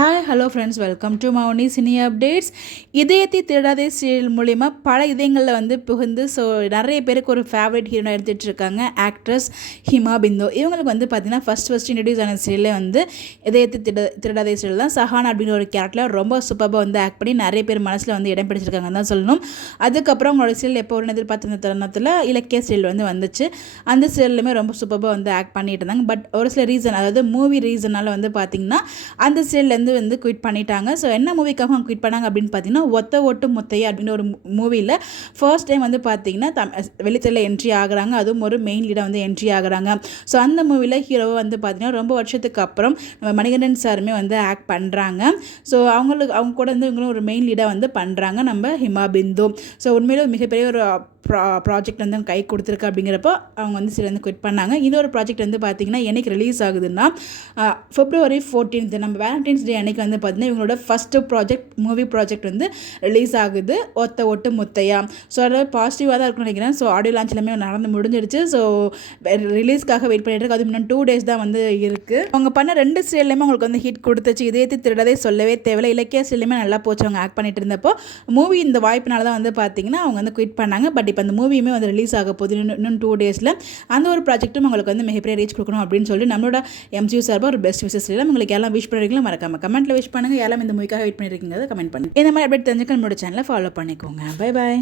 Hi hello friends, welcome to Mouni cine updates. Idhayathai Thirudathe serial மூலிமா பல இதயங்களில் வந்து புகுந்து நிறைய பேருக்கு ஒரு ஃபேவரட் ஹீரோனாக எடுத்துகிட்டு இருக்காங்க ஆக்ட்ரஸ் ஹிமா பிந்து. இவங்களுக்கு வந்து பார்த்திங்கன்னா ஃபஸ்ட் இன்ட்ரடியூஸ் ஆன சீரியலே வந்து இதயத்தை திருடாதே சீரியல் தான். சஹான் அப்படிங்கிற ஒரு கேரக்டரில் ரொம்ப சூப்பராக வந்து ஆக்ட் பண்ணி நிறைய பேர் மனசில் வந்து இடம் பிடிச்சிருக்காங்கன்னு தான் சொல்லணும். அதுக்கப்புறம் அவங்களோட சீரியல் எப்போ ஒரு எதிர்பார்த்த தருணத்தில் இலக்கிய சீரியல் வந்து வந்துச்சு. அந்த சீரியலுமே ரொம்ப சூப்பராக வந்து ஆக்ட் பண்ணிட்டு இருந்தாங்க. பட் ஒரு சில ரீசன், அதாவது மூவி ரீசனால் வந்து பார்த்திங்கன்னா அந்த சீரியல் வந்து குவிட் பண்ணிட்டாங்க. ஸோ என்ன மூவிக்காக அவங்க குவிட் பண்ணாங்க அப்படின்னு பார்த்தீங்கன்னா, ஒத்த ஓட்டு முத்தையா அப்படின்னு ஒரு மூவியில் ஃபர்ஸ்ட் டைம் வந்து பார்த்தீங்கன்னா வெளிச்சத்தில் என்ட்ரி ஆகுறாங்க. அதுவும் ஒரு மெயின் லீடாக வந்து என்ட்ரி ஆகுறாங்க. ஸோ அந்த மூவியில் ஹீரோவை வந்து பார்த்தீங்கன்னா ரொம்ப வருஷத்துக்கு அப்புறம் நம்ம மணிகண்டன் சாருமே வந்து ஆக்ட் பண்ணுறாங்க. ஸோ அவங்க கூட வந்து இவங்களும் ஒரு மெயின் லீடாக வந்து பண்ணுறாங்க நம்ம ஹிமா பிந்து. ஸோ உண்மையிலே மிகப்பெரிய ஒரு ப்ராஜெக்ட் வந்து கை கொடுத்துருக்கு. அப்படிங்கிறப்போ அவங்க வந்து சில வந்து குவிட் பண்ணாங்க. இன்னொரு ப்ராஜெக்ட் வந்து பார்த்திங்கன்னா என்னைக்கு ரிலீஸ் ஆகுதுன்னா February 14th நம்ம வேலண்டைன்ஸ் டே அன்றைக்கி வந்து பார்த்திங்கன்னா இவங்களோட ஃபஸ்ட்டு மூவி ப்ராஜெக்ட் வந்து ரிலீஸ் ஆகுது, ஒத்த ஒட்டு முத்தையா. ஸோ அதாவது பாசிட்டிவாக தான் இருக்குன்னு நினைக்கிறேன். ஸோ ஆடியோ லான்ச் எல்லாமே நடந்து முடிஞ்சிருச்சு. ஸோ ரிலீஸ்க்காக வெயிட் பண்ணிட்டு இருக்கு. அது இன்னும் 2 days தான் வந்து இருக்குது. அவங்க பண்ண 2 சீரியல்லையுமே அவங்களுக்கு வந்து ஹிட் கொடுத்துச்சு. இதயத்தை திருடதே சொல்லவே தேவையில்லை. இலக்கிய சீரியலுமே நல்லா போச்சு அவங்க ஆக்ட் பண்ணிட்டு இருந்தப்போ. மூவி இந்த வாய்ப்பினால தான் வந்து பார்த்திங்கன்னா அவங்க வந்து குவிட் பண்ணாங்க. பட் இப்போ அந்த மூவியுமே வந்து ரிலீஸ் ஆக போகுது இன்னும் 2 daysல. அந்த ஒரு ப்ராஜெக்ட்டும் உங்களுக்கு வந்து மிகப்பெரிய ரீச் கொடுக்கணும் அப்படின்னு சொல்லி நம்மளோட MCU சார்பாக ஒரு பெஸ்ட் விஷஸ் இல்லை. உங்களுக்கு எல்லாம் விஷ் பண்ணிருக்கீங்களா மறக்காம கமெண்ட்டில் விஷ் பண்ணுங்கள். எல்லாம் இந்த மூவிக்காக வெயிட் பண்ணியிருக்கீங்க கமெண்ட் பண்ணுங்கள். இந்த மாதிரி அப்டேட் தெரிஞ்சுக்க நம்மளோட சேனலை ஃபாலோ பண்ணிக்கோங்க. Bye bye.